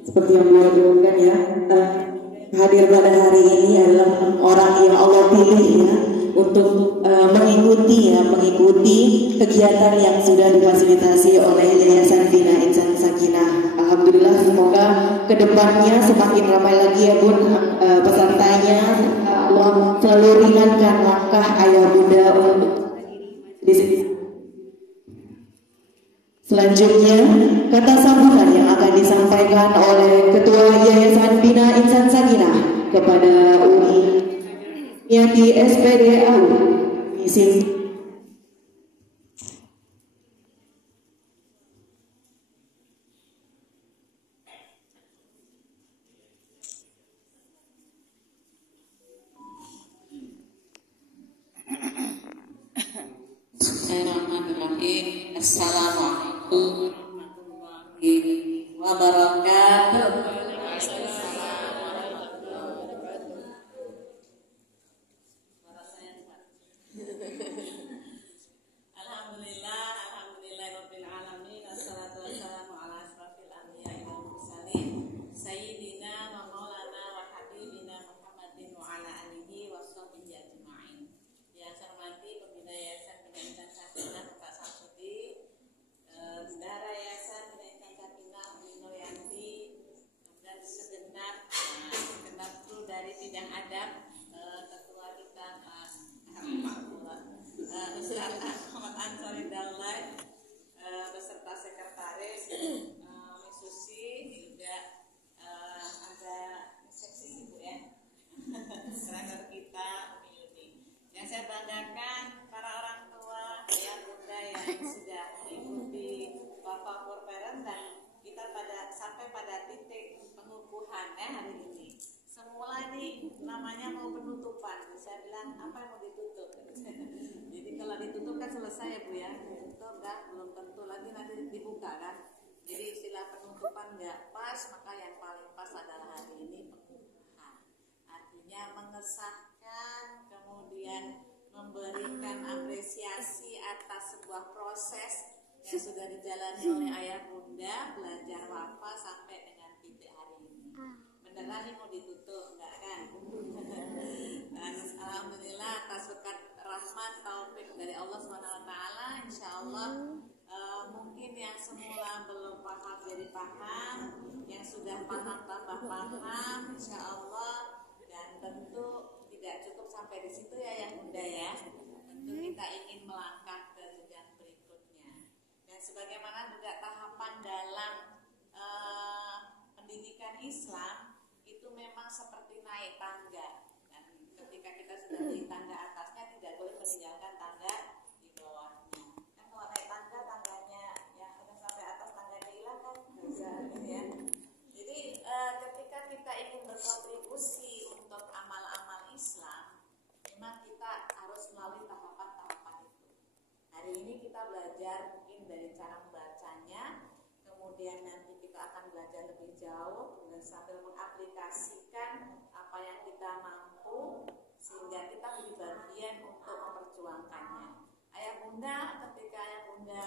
seperti yang beliau jelaskan ya, hadir pada hari ini adalah orang yang Allah pilih ya untuk mengikuti kegiatan yang sudah difasilitasi oleh Yayasan Bina Insan Sakinah. Alhamdulillah, semoga kedepannya semakin ramai lagi ya Bun pesertanya. Allah selalu ringankan langkah ayah bunda untuk di sini. Selanjutnya, kata sambutan yang akan disampaikan oleh Ketua Yayasan Bina Insan Sakinah kepada UI Niati SPDA misi. Bismillahirrahmanirrahim. Assalamualaikum warahmatullahi wabarakatuh. Alhamdulillahirabbil alamin. Assalatu wassalamu ala asrofil anbiya'i wal mursalin sayyidina wa maulana wa habibina Muhammadin wa ala alihi wa sahbihi ajma'in. Yang saya hormati pembina Yayasan Bina Insan Sakinah Bapak Samsudi, Bendahara Yayasan Bina Insan Sakinah Umi Nuryanti, dan segenap kru dari bidang adab, ketua kita Ustaz Ahmad Ansori Daulay, beserta sekretaris Susi, juga ada seksi ibu ya, trainer kita Umi Yuni. Yang saya banggakan para orang tua ya bunda yang sudah mengikuti Bapak Forparent, dan kita sampai pada titik pengukuhan hari ini. Semula ini namanya mau penutupan, saya bilang apa yang mau ditutup. Jadi kalau ditutup kan selesai ya Bu ya, ditutup enggak, belum tentu lagi nanti dibuka kan. Jadi istilah penutupan enggak pas, maka yang paling pas adalah hari ini pengukuhan. Artinya mengesahkan, kemudian memberikan apresiasi atas sebuah proses yang sudah dijalani oleh ayah bunda, belajar wafa sampai dengan titik hari ini. Beneran ini mau ditutup enggak kan? Dan alhamdulillah atas berkat rahmat taufik dari Allah SWT, insya Allah mungkin yang semula belum paham jadi paham, yang sudah paham tambah paham, insya Allah. Dan tentu tidak cukup sampai di situ ya yang bunda ya. Tentu kita ingin melangkah ke jenjang berikutnya. Dan sebagaimana juga tahapan dalam pendidikan Islam itu memang seperti naik tangga. Dan ketika kita sudah di tangga atasnya, tidak boleh meninggalkan tangga di bawahnya. Kan kalau naik tangga, tangganya yang udah sampai atas tangganya hilang kan bisa ya. Jadi ketika kita ingin berkontribusi untuk amal-amal Islam, memang kita harus melalui tahapan-tahapan itu. Hari ini kita belajar mungkin dari cara membacanya, kemudian nanti kita akan belajar lebih jauh dan sambil mengaplikasikan apa yang kita mampu, sehingga kita menjadi bagian untuk memperjuangkannya. Ayah bunda, ketika ayah bunda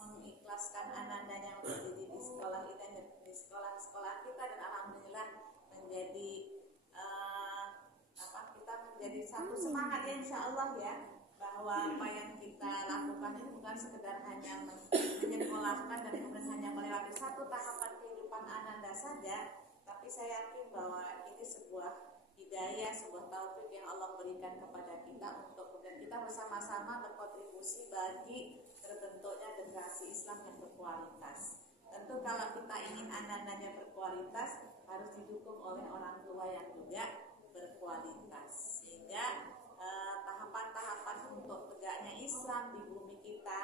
mengikhlaskan anak-anaknya untuk jadi di sekolah kita, di sekolah kita, dan alhamdulillah menjadi kita menjadi satu semangat ya insya Allah ya, bahwa apa yang kita lakukan ini bukan sekedar hanya menyekolahkan dan kemudian hanya melewati satu tahapan kehidupan anak saja, tapi saya yakin bahwa ini sebuah hidayah, sebuah taufik yang Allah berikan kepada kita untuk kemudian kita bersama-sama berkontribusi bagi terbentuknya generasi Islam yang berkualitas. Tentu kalau kita ingin anak-anaknya berkualitas, harus didukung oleh orang tua yang juga berkualitas, sehingga tahapan-tahapan untuk tegaknya Islam di bumi kita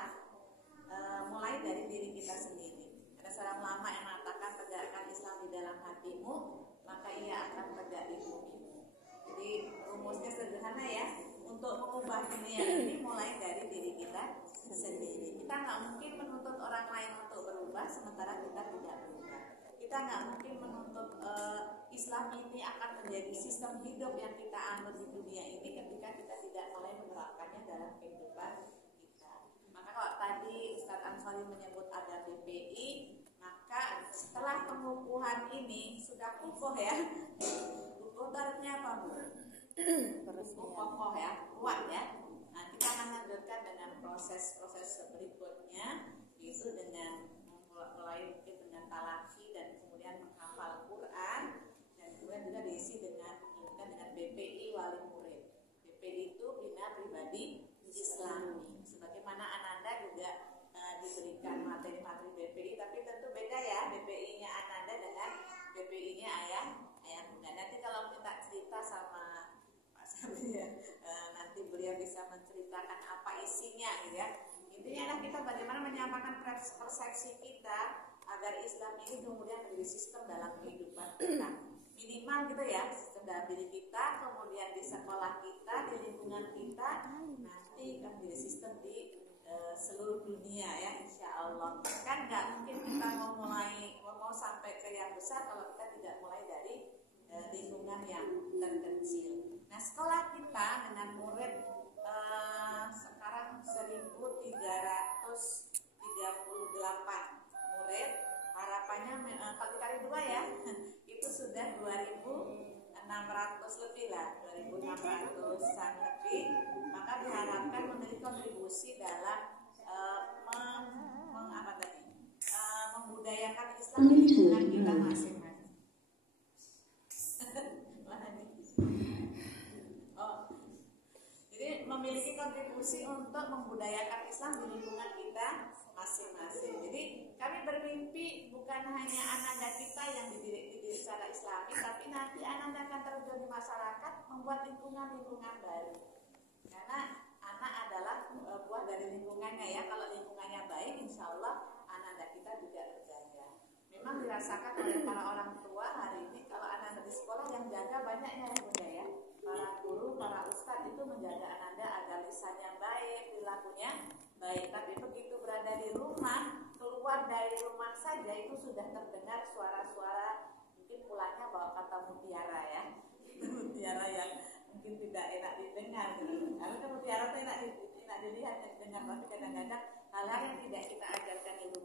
mulai dari diri kita sendiri. Ada seorang ulama yang mengatakan, tegakkan Islam di dalam hatimu, maka ia akan tegak di bumimu. Jadi rumusnya sederhana ya, untuk mengubah dunia ini mulai dari diri kita sendiri. Kita nggak mungkin menuntut orang lain untuk berubah sementara kita tidak berubah. Kita nggak mungkin menuntut Islam ini akan menjadi sistem hidup yang kita anut di dunia ini ketika kita tidak mulai menerapkannya dalam kehidupan kita. Maka kalau tadi Ustadz Ansori menyebut ada BPI, maka setelah pengukuhan keteguhan ini sudah kukuh ya. Kukuh itu artinya apa, Bu? Kukuh, kokoh ya, kuat ya. Nah, kita akan lanjutkan dengan proses-proses berikutnya, yaitu dengan mulai mungkin dengan talaki dan kemudian menghafal Quran, dan kemudian juga diisi dengan BPI wali murid. BPI itu Bina Pribadi Islami. Sebagaimana Ananda juga diberikan materi-materi BPI, tapi tentu beda ya BPI-nya Ananda dengan BPI-nya ayah bunda. Nanti kalau kita cerita sama Pak Sabri ya, nanti beliau bisa menceritakan apa isinya gitu ya. Intinya adalah kita bagaimana menyamakan persepsi kita agar Islam ini kemudian menjadi sistem dalam kehidupan kita. Minimal gitu ya, sistem dalam diri kita, kemudian di sekolah kita, di lingkungan kita, nanti akan menjadi sistem di seluruh dunia ya, insya Allah. Kan nggak mungkin kita mau sampai ke yang besar kalau kita tidak mulai dari lingkungan yang terkecil. Nah, sekolah kita dengan murid sekarang 1.338 murid, harapannya kalau dikali 2 ya, itu sudah 2.600 lebih lah, 2.600-an lebih. Maka diharapkan memiliki kontribusi dalam membudayakan Islam di lingkungan kita masing-masing. Jadi memiliki kontribusi untuk membudayakan Islam di lingkungan kita masing-masing. Jadi kami bermimpi bukan hanya Ananda kita yang dididik secara Islami, tapi nanti Ananda akan terjun di masyarakat, membuat lingkungan-lingkungan baru. Karena anak adalah buah dari lingkungannya ya. Kalau lingkungannya baik, insya Allah Ananda kita juga berjaya. Memang dirasakan oleh para orang tua hari ini, kalau Ananda di sekolah yang jaga banyaknya ya Bunda ya. Para guru, para ustadz itu menjaga Ananda agar lisannya baik, perilakunya baik. Tapi begitu berada di rumah, keluar dari rumah saja itu sudah terdengar suara-suara, mungkin pulangnya bawa kata mutiara ya. Mutiara yang mungkin tidak enak didengar gitu. Karena mutiara itu enak dilihat dan didengar, tapi kadang-kadang hal-hal yang tidak kita ajarkan di rumah